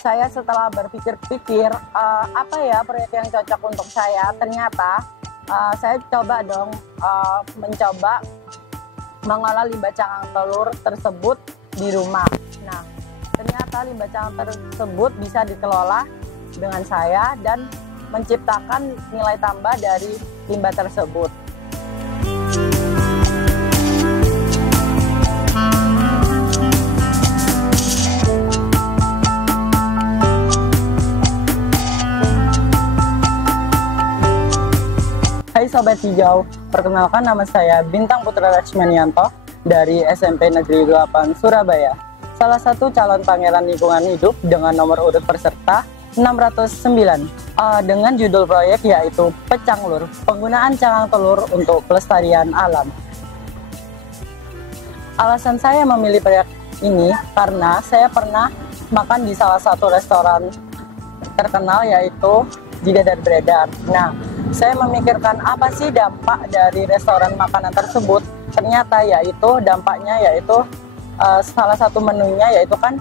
saya setelah berpikir-pikir apa ya proyek yang cocok untuk saya, ternyata saya coba dong mencoba mengolah limbah cangkang telur tersebut di rumah. Nah, ternyata limbah cangkang tersebut bisa dikelola dengan saya dan menciptakan nilai tambah dari limbah tersebut. Hai Sobat Hijau, perkenalkan nama saya Bintang Putra Laksmanianto dari SMP Negeri 8 Surabaya. Salah satu calon pangeran lingkungan hidup dengan nomor urut peserta 609 dengan judul proyek yaitu Pecanglur, penggunaan cangkang telur untuk pelestarian alam. Alasan saya memilih proyek ini karena saya pernah makan di salah satu restoran terkenal yaitu di Dadar Beredar. Nah, saya memikirkan apa sih dampak dari restoran makanan tersebut. Ternyata yaitu dampaknya yaitu salah satu menunya yaitu kan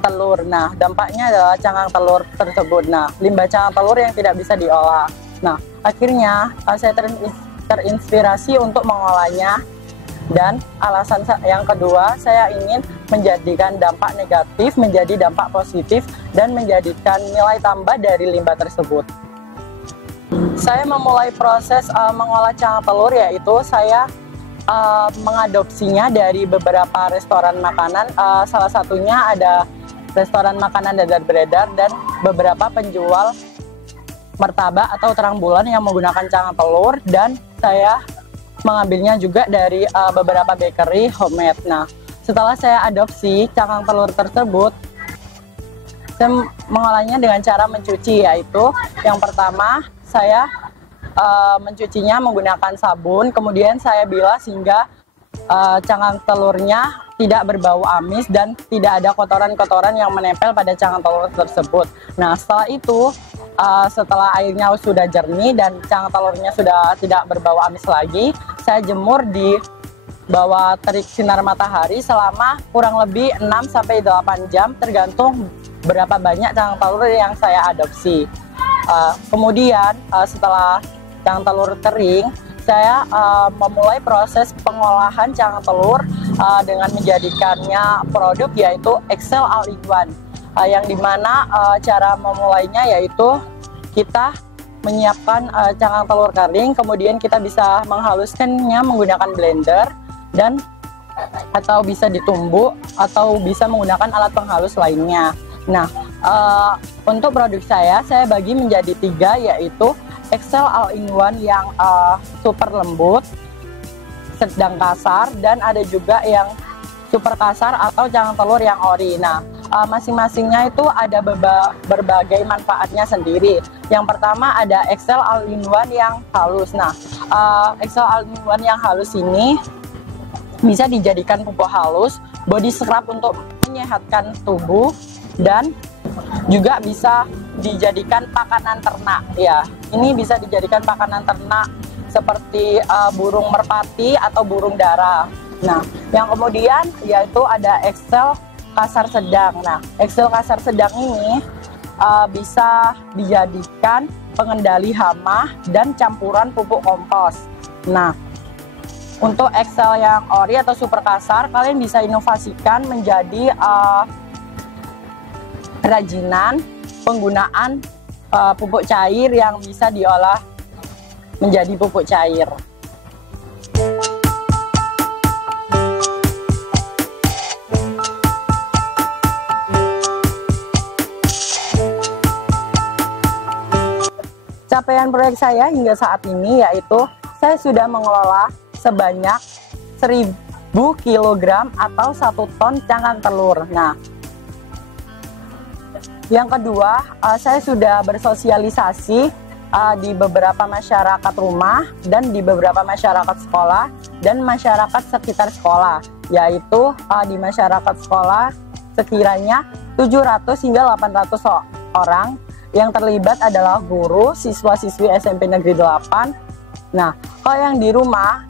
telur. Nah, dampaknya adalah cangkang telur tersebut. Nah, limbah cangkang telur yang tidak bisa diolah. Nah, akhirnya saya terinspirasi untuk mengolahnya. Dan alasan yang kedua, saya ingin menjadikan dampak negatif menjadi dampak positif dan menjadikan nilai tambah dari limbah tersebut. Saya memulai proses mengolah cangkang telur yaitu saya mengadopsinya dari beberapa restoran makanan. Salah satunya ada restoran makanan Dadar Beredar dan beberapa penjual martabak atau terang bulan yang menggunakan cangkang telur, dan saya mengambilnya juga dari beberapa bakery homemade. Nah, setelah saya adopsi cangkang telur tersebut, saya mengolahnya dengan cara mencuci, yaitu yang pertama saya mencucinya menggunakan sabun, kemudian saya bilas hingga cangkang telurnya tidak berbau amis dan tidak ada kotoran-kotoran yang menempel pada cangkang telur tersebut. Nah, setelah itu setelah airnya sudah jernih dan cangkang telurnya sudah tidak berbau amis lagi, saya jemur di bawah terik sinar matahari selama kurang lebih 6-8 jam tergantung berapa banyak cangkang telur yang saya adopsi. Kemudian setelah cangkang telur kering, saya memulai proses pengolahan cangkang telur dengan menjadikannya produk yaitu Excel All-in-One, yang dimana cara memulainya yaitu kita menyiapkan cangkang telur kering, kemudian kita bisa menghaluskannya menggunakan blender dan atau bisa ditumbuk atau bisa menggunakan alat penghalus lainnya. Nah, untuk produk saya bagi menjadi 3, yaitu Excel All-in-One yang super lembut, sedang kasar, dan ada juga yang super kasar atau cangkang telur yang ori. Nah, masing-masingnya itu ada berbagai manfaatnya sendiri. Yang pertama ada Excel All-in-One yang halus. Nah, Excel All-in-One yang halus ini bisa dijadikan pupuk halus, body scrub untuk menyehatkan tubuh, dan juga bisa dijadikan pakanan ternak. Ya, ini bisa dijadikan pakanan ternak seperti burung merpati atau burung dara. Nah, yang kemudian yaitu ada Excel kasar sedang. Nah, Excel kasar sedang ini bisa dijadikan pengendali hama dan campuran pupuk kompos. Nah, untuk Excel yang ori atau super kasar, kalian bisa inovasikan menjadi kerajinan penggunaan pupuk cair yang bisa diolah menjadi pupuk cair. Capaian proyek saya hingga saat ini yaitu saya sudah mengelola sebanyak 1000 kg atau 1 ton cangkang telur. Nah, yang kedua, saya sudah bersosialisasi di beberapa masyarakat rumah dan di beberapa masyarakat sekolah dan masyarakat sekitar sekolah, yaitu di masyarakat sekolah sekiranya 700 hingga 800 orang. Yang terlibat adalah guru, siswa-siswi SMP Negeri 8. Nah, kalau yang di rumah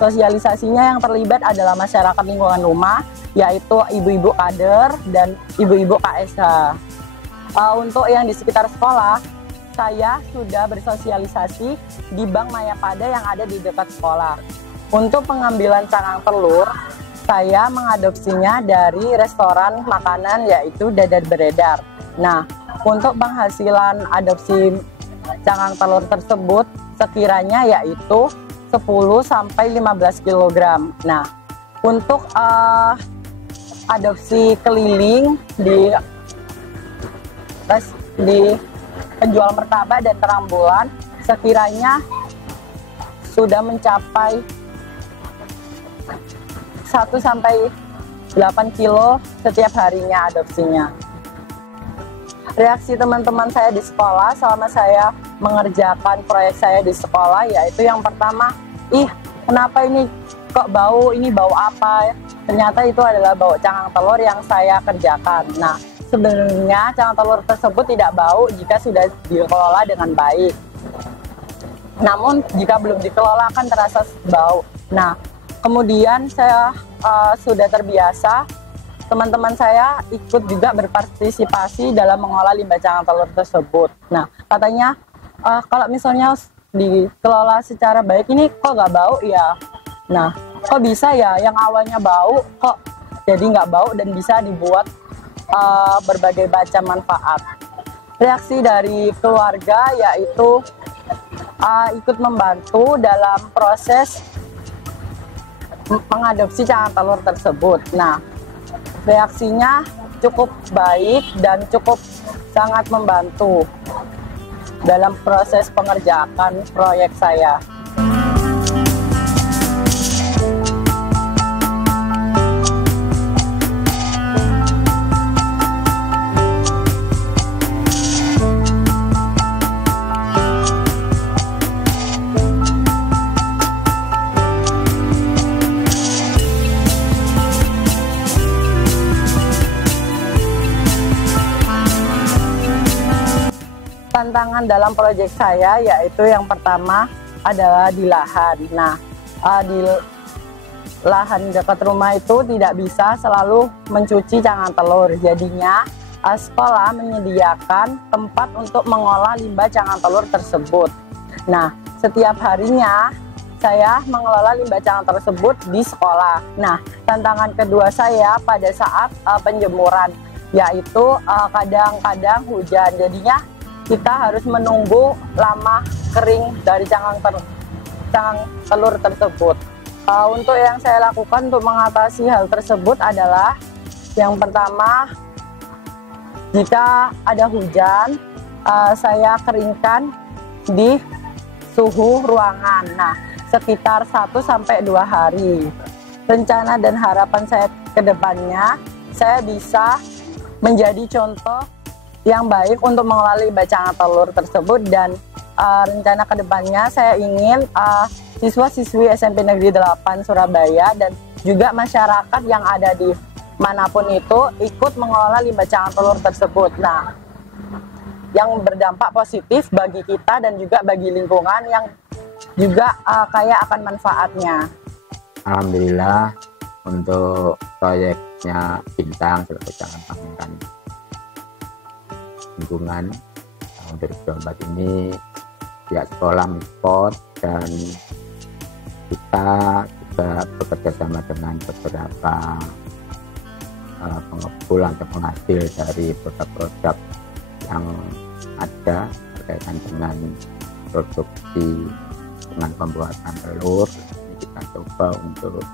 Sosialisasinya yang terlibat adalah masyarakat lingkungan rumah, yaitu ibu-ibu kader dan ibu-ibu KSH. Untuk yang di sekitar sekolah, saya sudah bersosialisasi di Bank Mayapada yang ada di dekat sekolah. Untuk pengambilan cangkang telur, saya mengadopsinya dari restoran makanan yaitu Dadar Beredar. Nah, untuk penghasilan adopsi cangkang telur tersebut sekiranya yaitu 10-15 kg. Nah, untuk adopsi keliling di penjual martabak dan terang bulan sekiranya sudah mencapai 1-8 kilo setiap harinya adopsinya. Reaksi teman-teman saya di sekolah selama saya mengerjakan proyek saya di sekolah yaitu yang pertama, ih kenapa ini kok bau, ini bau apa? Ternyata itu adalah bau cangkang telur yang saya kerjakan. Nah, sebenarnya cangkang telur tersebut tidak bau jika sudah dikelola dengan baik. Namun jika belum dikelola akan terasa bau. Nah, kemudian saya sudah terbiasa, teman-teman saya ikut juga berpartisipasi dalam mengolah limbah cangkang telur tersebut. Nah, katanya kalau misalnya dikelola secara baik ini kok nggak bau ya? Nah, kok bisa ya yang awalnya bau kok jadi nggak bau dan bisa dibuat berbagai macam manfaat. Reaksi dari keluarga yaitu ikut membantu dalam proses mengadopsi cangkang telur tersebut. Nah, reaksinya cukup baik dan cukup sangat membantu dalam proses pengerjaan proyek saya. Tantangan dalam proyek saya yaitu yang pertama adalah di lahan. Nah, di lahan dekat rumah itu tidak bisa selalu mencuci cangkang telur. Jadinya sekolah menyediakan tempat untuk mengolah limbah cangkang telur tersebut. Nah, setiap harinya saya mengelola limbah cangkang tersebut di sekolah. Nah, tantangan kedua saya pada saat penjemuran yaitu kadang-kadang hujan. Jadinya kita harus menunggu lama kering dari cangkang telur tersebut. Untuk yang saya lakukan untuk mengatasi hal tersebut adalah yang pertama, jika ada hujan, saya keringkan di suhu ruangan. Nah, sekitar 1-2 hari. Rencana dan harapan saya ke depannya, saya bisa menjadi contoh yang baik untuk mengelola limbah cangkang telur tersebut, dan rencana kedepannya saya ingin siswa-siswi SMP Negeri 8 Surabaya dan juga masyarakat yang ada di manapun itu ikut mengelola limbah cangkang telur tersebut. Nah, yang berdampak positif bagi kita dan juga bagi lingkungan yang juga kaya akan manfaatnya. Alhamdulillah untuk proyeknya Bintang sebagai cangkang pangan lingkungan tahun 2024 ini pihak sekolah mensupport, dan kita juga bekerja sama dengan beberapa pengepul atau penghasil dari produk-produk yang ada berkaitan dengan produksi dengan pembuatan telur. Kita coba untuk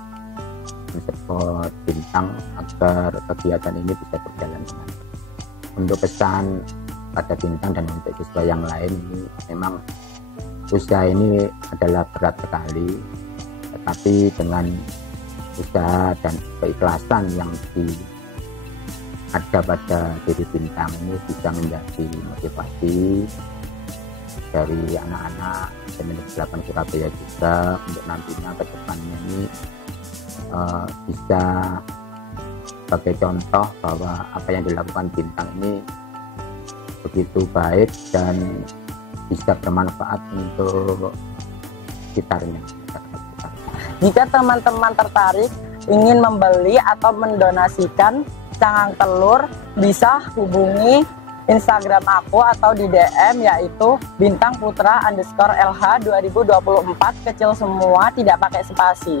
mensupport Bintang agar kegiatan ini bisa berjalan dengan baik. Untuk pesan pada Bintang dan untuk siswa yang lain, ini memang usaha ini adalah berat sekali, tetapi dengan usaha dan keikhlasan yang ada pada diri Bintang ini bisa menjadi motivasi dari anak-anak SMP 8 Surabaya juga untuk nantinya ke depannya ini bisa sebagai contoh bahwa apa yang dilakukan Bintang ini begitu baik dan bisa bermanfaat untuk sekitarnya. Jika teman-teman tertarik ingin membeli atau mendonasikan cangkang telur, bisa hubungi Instagram aku atau di DM, yaitu bintangputra_LH 2024, kecil semua, tidak pakai spasi.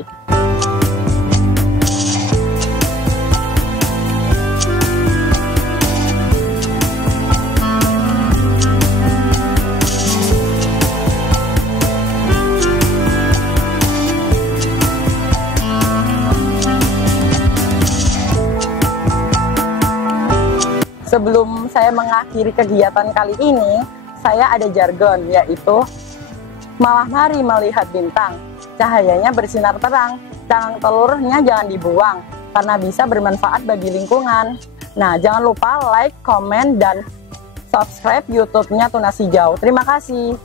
Sebelum saya mengakhiri kegiatan kali ini, saya ada jargon, yaitu malah mari melihat bintang. Cahayanya bersinar terang, cangkang telurnya jangan dibuang, karena bisa bermanfaat bagi lingkungan. Nah, jangan lupa like, komen, dan subscribe YouTube-nya Tunas Hijau. Terima kasih.